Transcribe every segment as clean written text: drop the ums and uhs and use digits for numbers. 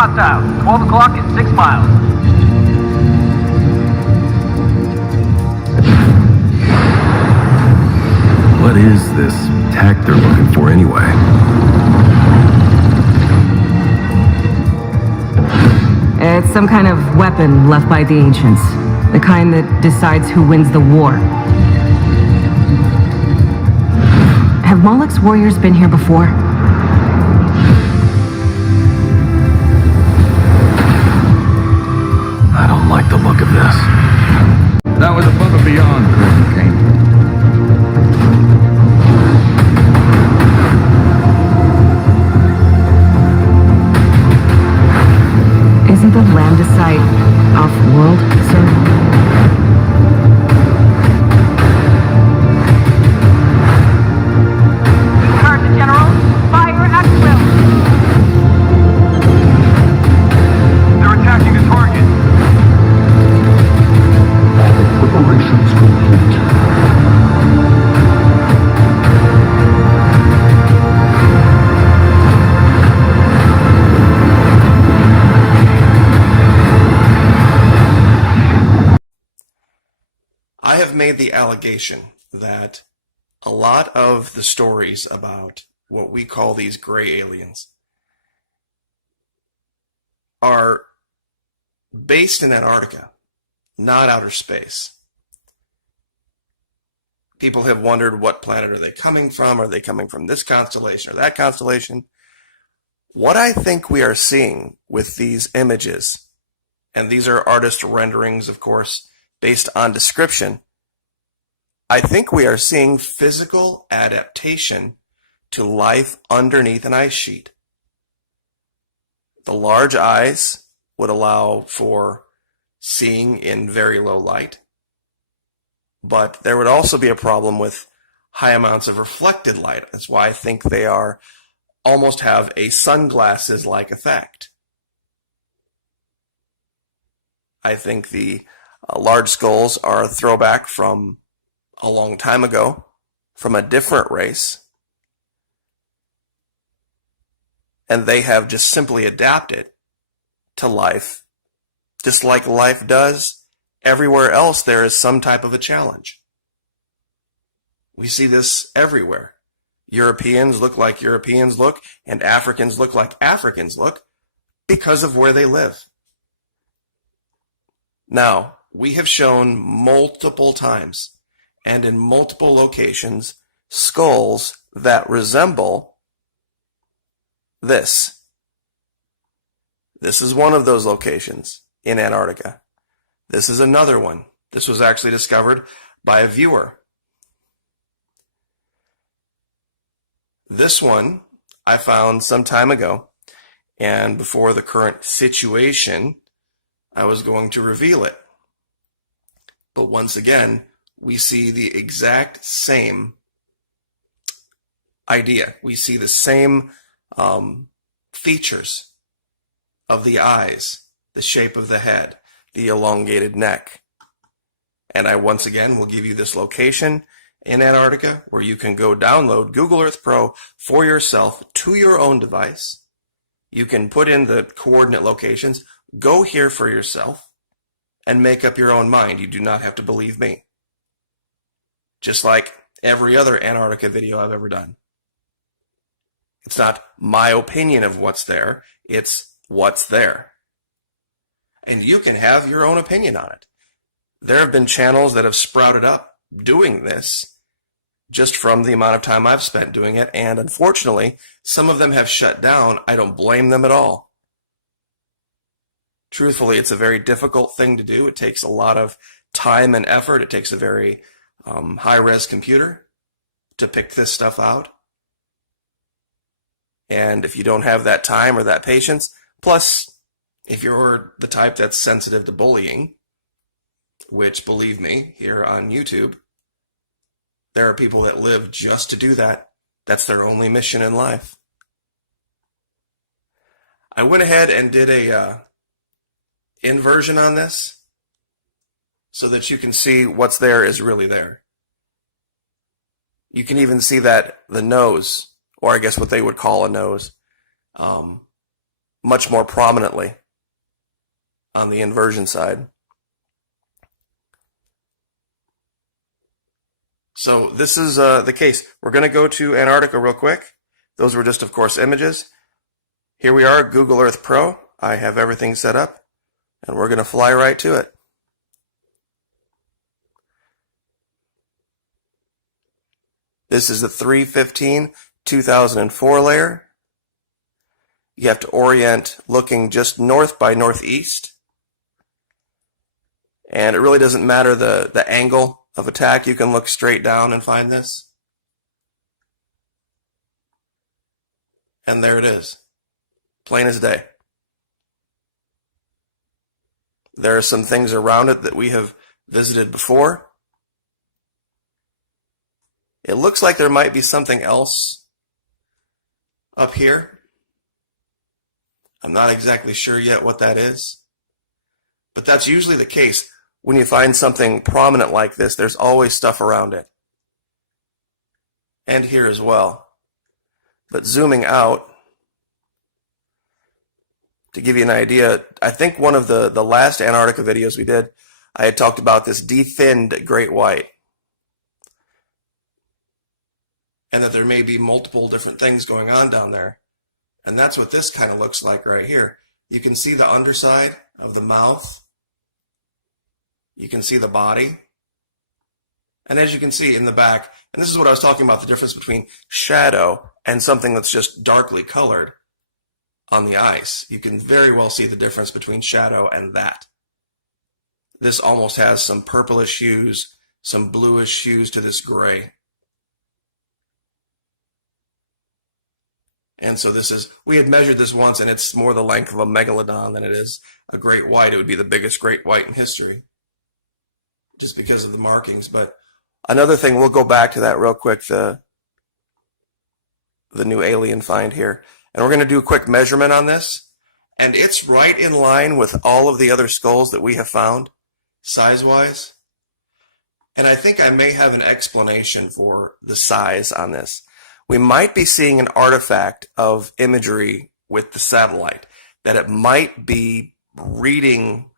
hostile. 12 o'clock and 6 miles. What is this tech they're looking for anyway? It's some kind of weapon left by the ancients. The kind that decides who wins the war. Have Moloch's warriors been here before? I don't like the look of this. That was above and beyond, Crimson King. Isn't the Lambda site off-world, sir? Heard the General. Fire at will. They're attacking the target. Preparations complete. I have made the allegation that a lot of the stories about what we call these gray aliens are based in Antarctica, not outer space. People have wondered, what planet are they coming from? Are they coming from this constellation or that constellation? What I think we are seeing with these images, and these are artist renderings, of course, based on description, I think we are seeing physical adaptation to life underneath an ice sheet. The large eyes would allow for seeing in very low light, but there would also be a problem with high amounts of reflected light. That's why I think they are almost have a sunglasses-like effect. I think the large skulls are a throwback from a long time ago, from a different race, and they have just simply adapted to life, just like life does everywhere else. There is some type of a challenge. We see this everywhere. Europeans look like Europeans look, and Africans look like Africans look because of where they live. Now, we have shown multiple times and in multiple locations skulls that resemble this. This is one of those locations in Antarctica. This is another one. This was actually discovered by a viewer. This one I found some time ago, and before the current situation, I was going to reveal it. But once again, we see the exact same idea. We see the same features of the eyes, the shape of the head, the elongated neck. And I once again will give you this location in Antarctica where you can go download Google Earth Pro for yourself to your own device. You can put in the coordinate locations, go here for yourself, and make up your own mind. You do not have to believe me. Just like every other Antarctica video I've ever done. It's not my opinion of what's there, it's what's there. And you can have your own opinion on it. There have been channels that have sprouted up doing this just from the amount of time I've spent doing it, and unfortunately, some of them have shut down. I don't blame them at all. Truthfully, it's a very difficult thing to do. It takes a lot of time and effort. It takes a very high-res computer to pick this stuff out. And if you don't have that time or that patience, plus, if you're the type that's sensitive to bullying, which, believe me, here on YouTube, there are people that live just to do that. That's their only mission in life. I went ahead and did a inversion on this so that you can see what's there is really there. You can even see that the nose, or I guess what they would call a nose, much more prominently on the inversion side. So this is the case. We're going to go to Antarctica real quick. Those were just, of course, images. Here we are, Google Earth Pro. I have everything set up, and we're going to fly right to it. This is the 3/15/2004 layer. You have to orient looking just north by northeast. And it really doesn't matter the angle of attack. You can look straight down and find this. And there it is. Plain as day. There are some things around it that we have visited before. It looks like there might be something else up here. I'm not exactly sure yet what that is. But that's usually the case. When you find something prominent like this, there's always stuff around it. And here as well. But zooming out, to give you an idea, I think one of the last Antarctica videos we did, I had talked about this de-thinned great white. And that there may be multiple different things going on down there. And that's what this kind of looks like right here. You can see the underside of the mouth. You can see the body. And as you can see in the back, and this is what I was talking about, the difference between shadow and something that's just darkly colored on the ice. You can very well see the difference between shadow and that. This almost has some purplish hues, some bluish hues to this gray. And so this is, we had measured this once, and it's more the length of a megalodon than it is a great white. It would be the biggest great white in history, just because of the markings. But another thing, we'll go back to that real quick, the new alien find here. And we're going to do a quick measurement on this. And it's right in line with all of the other skulls that we have found, size-wise. And I think I may have an explanation for the size on this. We might be seeing an artifact of imagery with the satellite, that it might be reading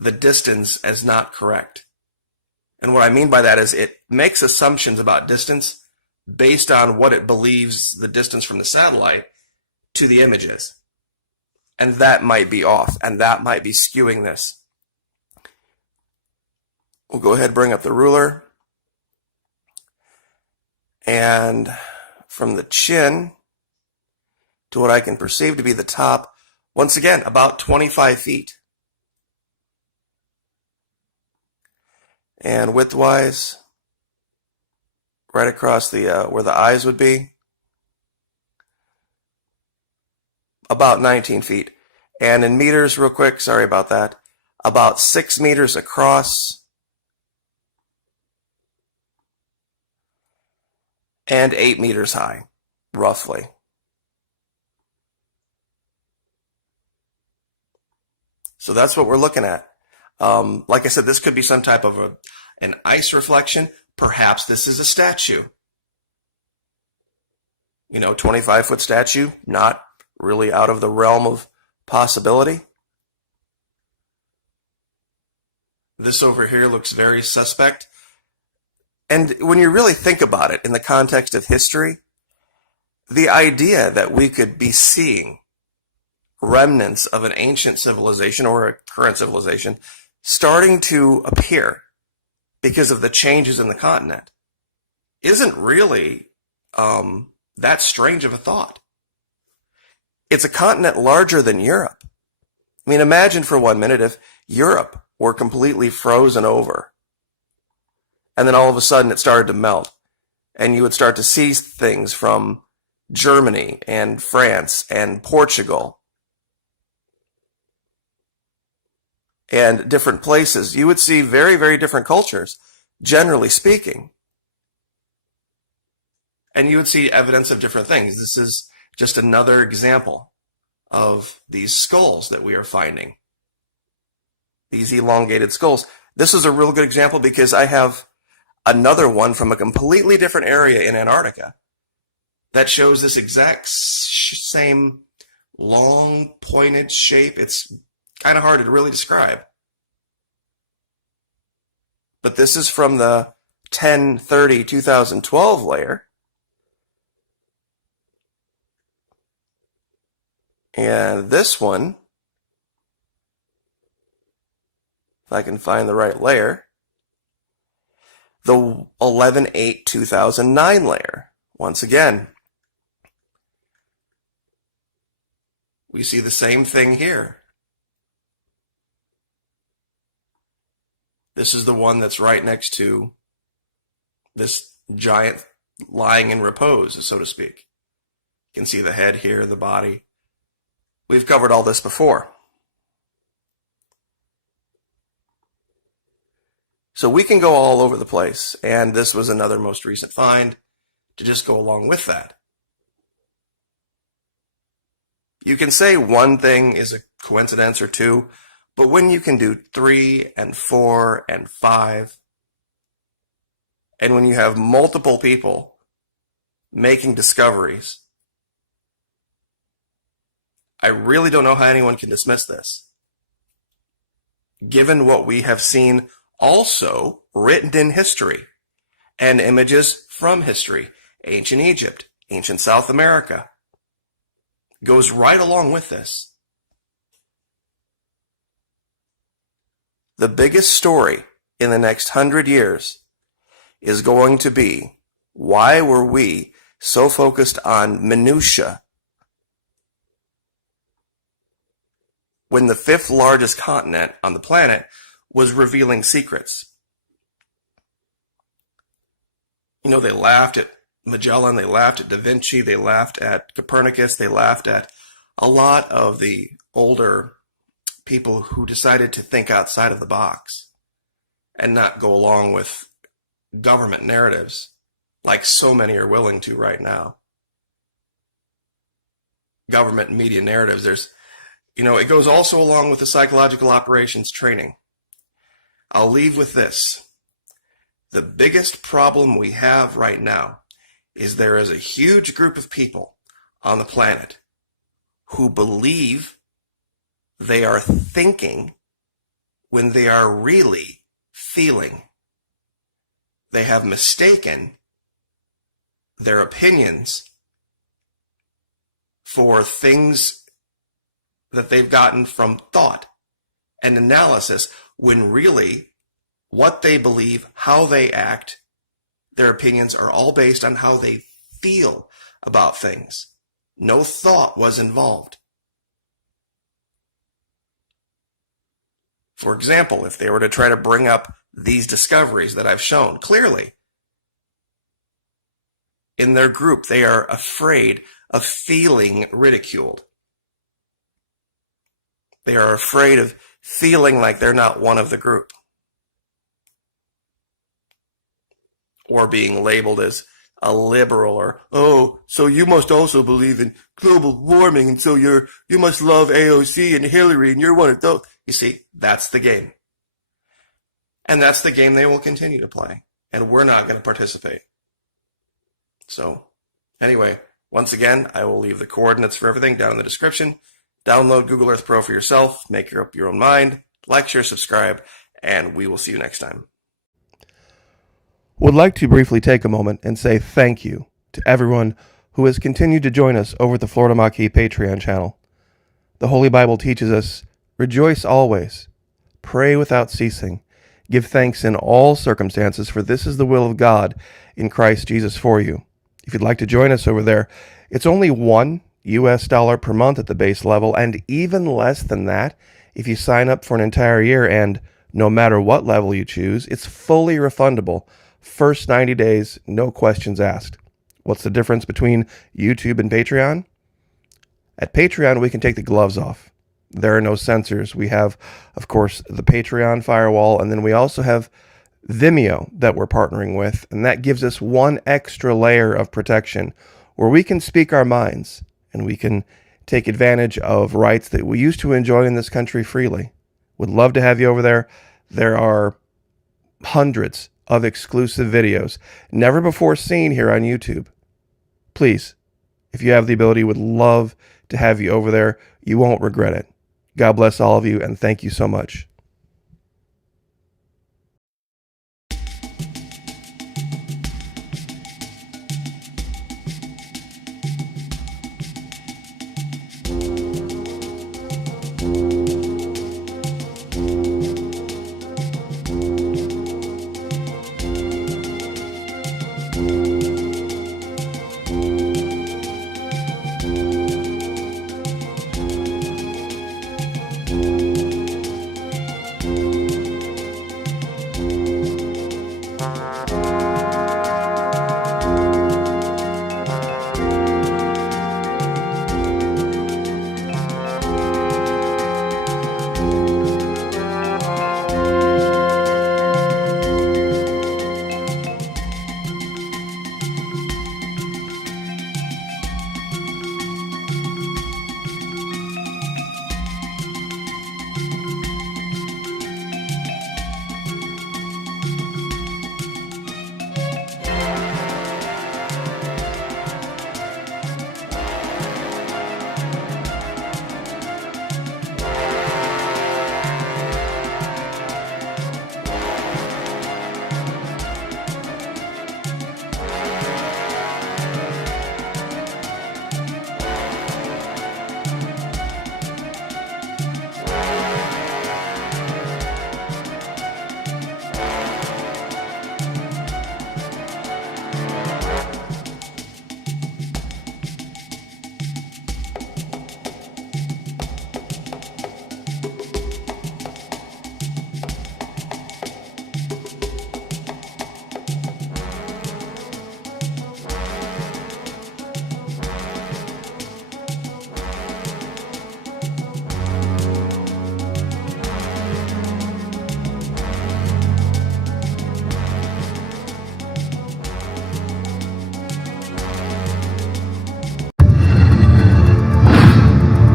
the distance as not correct. And what I mean by that is it makes assumptions about distance based on what it believes the distance from the satellite to the image is. And that might be off, and that might be skewing this. We'll go ahead and bring up the ruler. And from the chin to what I can perceive to be the top, once again, about 25 feet. And width-wise, right across the where the eyes would be, about 19 feet. And in meters, real quick, sorry about that, about 6 meters across and 8 meters high, roughly. So that's what we're looking at. Like I said, this could be some type of an ice reflection. Perhaps this is a statue. 25-foot statue, not really out of the realm of possibility. This over here looks very suspect. And when you really think about it in the context of history, the idea that we could be seeing remnants of an ancient civilization or a current civilization starting to appear because of the changes in the continent isn't really that strange of a thought. It's a continent larger than Europe. I mean, imagine for 1 minute if Europe were completely frozen over. And then all of a sudden it started to melt. And you would start to see things from Germany and France and Portugal and different places. You would see very, very different cultures, generally speaking. And you would see evidence of different things. This is just another example of these skulls that we are finding. These elongated skulls. This is a real good example because I have another one from a completely different area in Antarctica that shows this exact same long, pointed shape. It's kind of hard to really describe. But this is from the 10/30/2012 layer. And this one, if I can find the right layer, the 11/8/2009 layer. Once again, we see the same thing here. This is the one that's right next to this giant lying in repose, so to speak. You can see the head here, the body. We've covered all this before. So we can go all over the place, and this was another most recent find to just go along with that. You can say one thing is a coincidence or two, but when you can do 3 and 4 and 5, and when you have multiple people making discoveries, I really don't know how anyone can dismiss this. Given what we have seen also written in history and images from history, ancient Egypt, ancient South America, goes right along with this. The biggest story in the next 100 years is going to be, why were we so focused on minutia when the 5th largest continent on the planet was revealing secrets? You know, they laughed at Magellan, they laughed at Da Vinci, they laughed at Copernicus, they laughed at a lot of the older people who decided to think outside of the box and not go along with government narratives like so many are willing to right now. Government and media narratives, it goes also along with the psychological operations training. I'll leave with this. The biggest problem we have right now is there is a huge group of people on the planet who believe they are thinking when they are really feeling. They have mistaken their opinions for things that they've gotten from thought and analysis, when really what they believe, how they act, their opinions are all based on how they feel about things. No thought was involved. For example, if they were to try to bring up these discoveries that I've shown, clearly, in their group, they are afraid of feeling ridiculed. They are afraid of feeling like they're not one of the group, or being labeled as a liberal, or, oh, so you must also believe in global warming, and so you must love AOC and Hillary, and you're one of those. You see, that's the game. And that's the game they will continue to play, and we're not going to participate. So, anyway, once again, I will leave the coordinates for everything down in the description. Download Google Earth Pro for yourself, make up your own mind, like, share, subscribe, and we will see you next time. Would like to briefly take a moment and say thank you to everyone who has continued to join us over at the Florida Maquis Patreon channel. The Holy Bible teaches us, rejoice always, pray without ceasing, give thanks in all circumstances, for this is the will of God in Christ Jesus for you. If you'd like to join us over there, it's only $1 US per month at the base level, and even less than that if you sign up for an entire year, and no matter what level you choose, it's fully refundable. First 90 days, no questions asked. What's the difference between YouTube and Patreon? At Patreon, we can take the gloves off. There are no censors. We have, of course, the Patreon firewall, and then we also have Vimeo that we're partnering with, and that gives us one extra layer of protection where we can speak our minds and we can take advantage of rights that we used to enjoy in this country freely. Would love to have you over there. There are hundreds of exclusive videos never before seen here on YouTube. Please, if you have the ability, would love to have you over there. You won't regret it. God bless all of you, and thank you so much.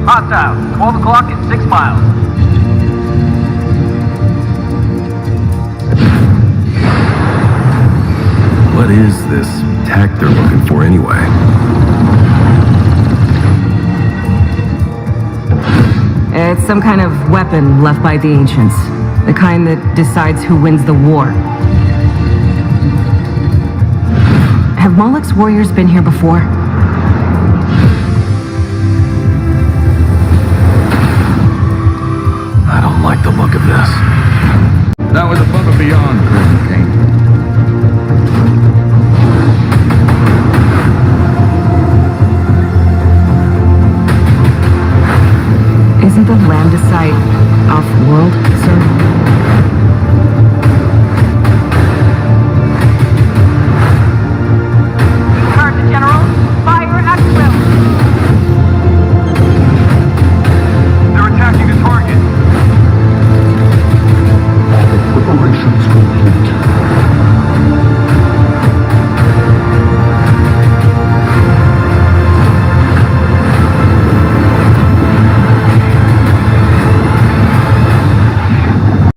Hostile, 12 o'clock and 6 miles. What is this tech they're looking for anyway? It's some kind of weapon left by the ancients. The kind that decides who wins the war. Have Moloch's warriors been here before? I don't like the look of this. That was above and beyond, Crimson King. Isn't the Lambda site off-world?